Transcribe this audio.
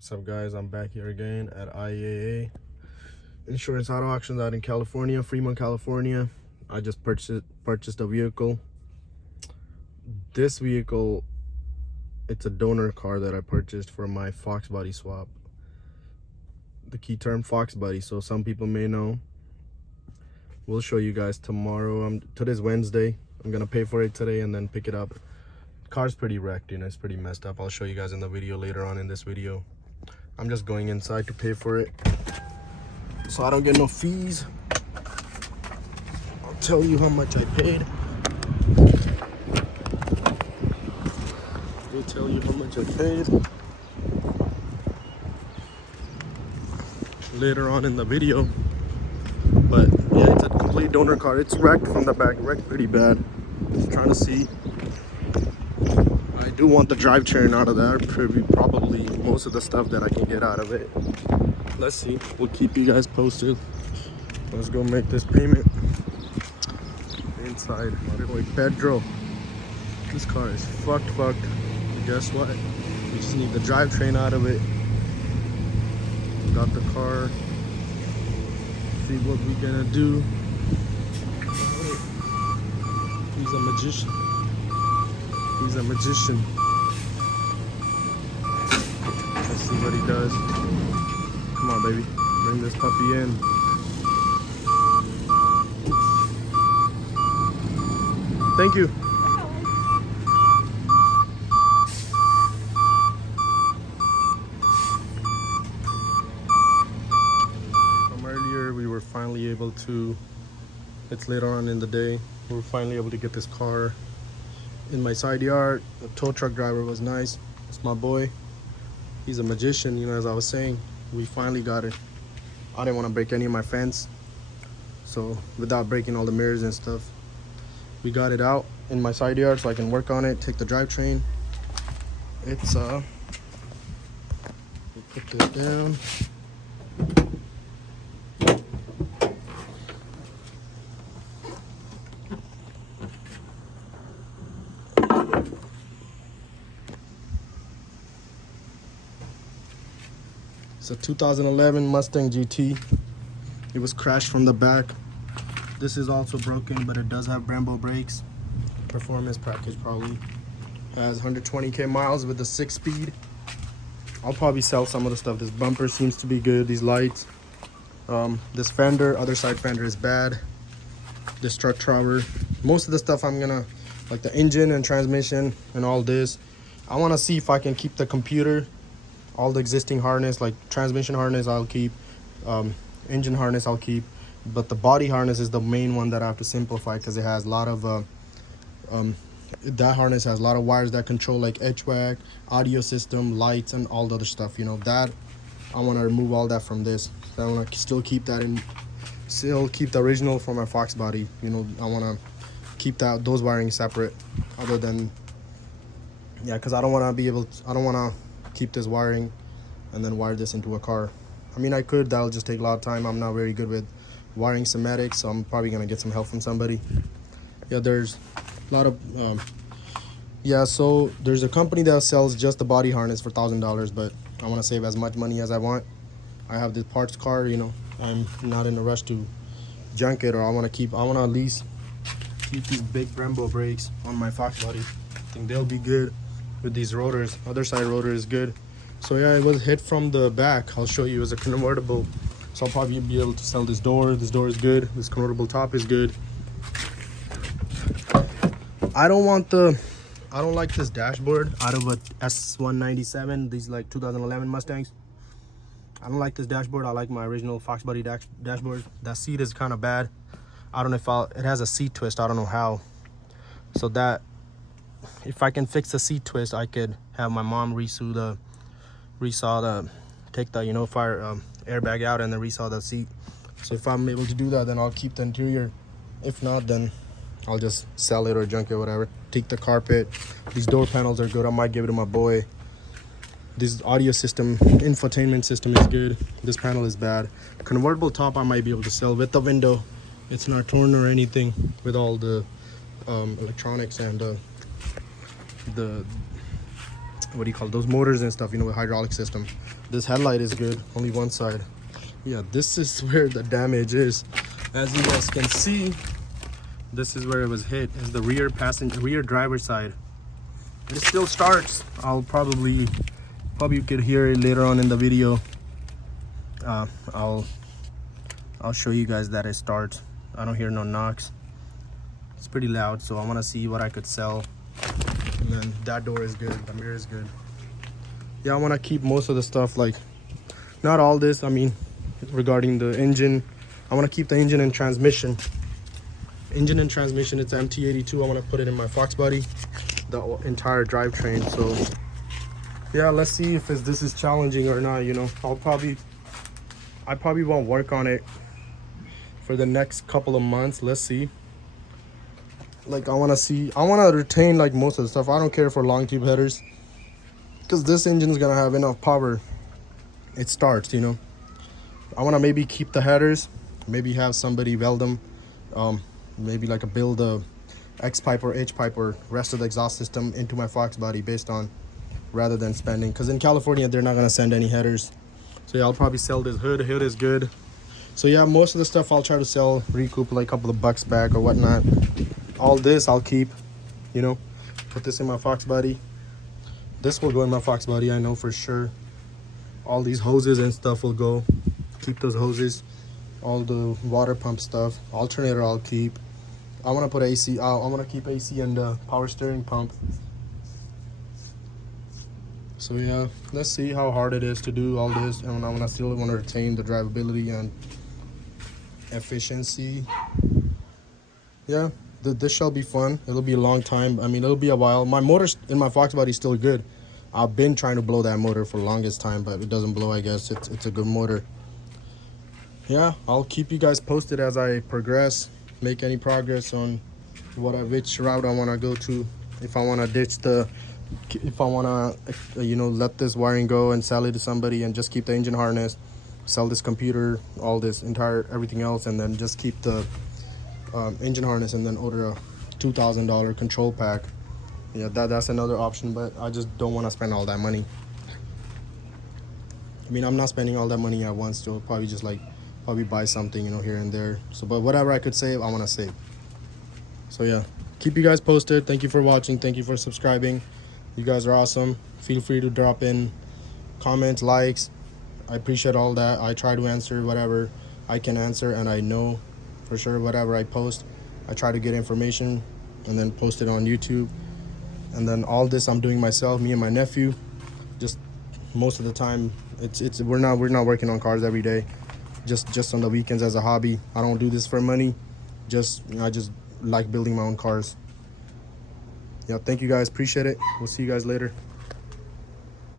What's up, guys? I'm back here again at IAA Insurance Auto Auctions out in California, Fremont, California. I just purchased a vehicle. This vehicle, it's a donor car that I purchased for my Foxbody swap. The key term Foxbody, so some people may know. We'll show you guys tomorrow. Today's Wednesday. I'm gonna pay for it today and then pick it up. Car's pretty wrecked, it's pretty messed up. I'll show you guys in the video later on in this video. I'm just going inside to pay for it so I don't get no fees. I'll tell you how much I paid. I'll tell you how much I paid later on in the video. But yeah, it's a complete donor car. It's wrecked from the back, wrecked pretty bad. Just trying to see. I do want the drivetrain out of that, probably most of the stuff that I can get out of it. Let's see, we'll keep you guys posted. Let's go make this payment inside. Boy Pedro, this car is fucked. But guess what, we just need the drivetrain out of it. Got the car. See what we're gonna do. He's a magician. He's a magician. Let's see what he does. Come on, baby. Bring this puppy in. Thank you. From earlier, we were finally able to, it's later on in the day, we were finally able to get this car in my side yard. The tow truck driver was nice. It's my boy. He's a magician, as I was saying. We finally got it. I didn't want to break any of my fence, so without breaking all the mirrors and stuff, we got it out in my side yard so I can work on it, take the drivetrain. It's we'll put this down. It's a 2011 Mustang GT. It was crashed from the back. This is also broken, but it does have Brembo brakes. Performance package probably has 120k miles with the 6-speed. I'll probably sell some of the stuff. This bumper seems to be good. These lights. This fender, other side fender is bad. This truck trailer. Most of the stuff I'm gonna, like the engine and transmission and all this, I want to see if I can keep the computer. All the existing harness, like transmission harness, I'll keep. Engine harness, I'll keep. But the body harness is the main one that I have to simplify because it has a lot of, that harness has a lot of wires that control like HVAC, audio system, lights, and all the other stuff. That I want to remove all that from this. I want to still keep that in, still keep the original for my Foxbody. I want to keep those wiring separate. Other than, yeah, because I don't want to be able to, I don't want to keep this wiring and then wire this into a car. I mean, I could, that'll just take a lot of time. I'm not very good with wiring schematics, so I'm probably gonna get some help from somebody. Yeah, there's a lot of so there's a company that sells just the body harness for $1,000, but I want to save as much money as I want. I have this parts car, I'm not in a rush to junk it, or I want to at least keep these big Brembo brakes on my Foxbody. I think they'll be good with these rotors. Other side rotor is good. So yeah, it was hit from the back. I'll show you. As a convertible, so I'll probably be able to sell this door. This door is good. This convertible top is good. I don't like this dashboard out of a S197. These like 2011 Mustangs. I don't like this dashboard. I like my original Foxbody dashboard. That seat is kind of bad. I don't know if it has a seat twist. I don't know how. So that, if I can fix the seat twist, I could have my mom take the fire airbag out and then resaw the seat. So if I'm able to do that, then I'll keep the interior. If not, then I'll just sell it or junk it, whatever. Take the carpet. These door panels are good. I might give it to my boy. This audio system, infotainment system is good. This panel is bad. Convertible top I might be able to sell with the window. It's not torn or anything, with all the electronics and the what do you call it, those motors and stuff, you know, with hydraulic system. This headlight is good, only one side. Yeah, this is where the damage is. As you guys can see, this is where it was hit, is the rear driver side. It still starts. I'll probably you could hear it later on in the video. I'll show you guys that it starts. I don't hear no knocks. It's pretty loud, so I want to see what I could sell. And then that door is good, the mirror is good. Yeah, I want to keep most of the stuff, like not all this. I mean, regarding the engine, I want to keep the engine and transmission. Engine and transmission, it's MT82. I want to put it in my Foxbody, the entire drivetrain. So yeah, let's see if this is challenging or not. You know, I probably won't work on it for the next couple of months. Let's see. Like, I want to retain like most of the stuff. I don't care for long tube headers, because this engine is gonna have enough power. It starts, you know. I want to maybe keep the headers, maybe have somebody weld them, maybe like build a X pipe or H pipe or rest of the exhaust system into my Foxbody, based on, rather than spending, because in California they're not gonna send any headers. So yeah, I'll probably sell this hood. Hood is good. So yeah, most of the stuff I'll try to sell, recoup like a couple of bucks back or whatnot. All this I'll keep, you know, put this in my Foxbody. This will go in my Foxbody, I know for sure. All these hoses and stuff will go. Keep those hoses. All the water pump stuff. Alternator I'll keep. I want to put AC. I want to keep AC and the power steering pump. So yeah, let's see how hard it is to do all this, and I still want to retain the drivability and efficiency. Yeah, this shall be fun. It'll be a long time. I mean, it'll be a while. My motor in my Foxbody is still good. I've been trying to blow that motor for the longest time, but it doesn't blow. I guess it's a good motor. Yeah, I'll keep you guys posted as I progress, make any progress on which route I want to go to. If I want to ditch if I want to, you know, let this wiring go and sell it to somebody and just keep the engine harness, sell this computer, all this everything else, and then just keep the engine harness, and then order a $2,000 control pack. Yeah, that's another option, but I just don't want to spend all that money. I mean, I'm not spending all that money at once, so probably just probably buy something, you know, here and there. So, but whatever I could save, I want to save. So yeah, keep you guys posted. Thank you for watching. Thank you for subscribing. You guys are awesome. Feel free to drop in comments, likes. I appreciate all that. I try to answer whatever I can answer, and I know for sure whatever I post, I try to get information and then post it on YouTube. And then all this I'm doing myself, me and my nephew. Just most of the time, we're not working on cars every day. Just on the weekends as a hobby. I don't do this for money. I just like building my own cars. Yeah, thank you guys. Appreciate it. We'll see you guys later.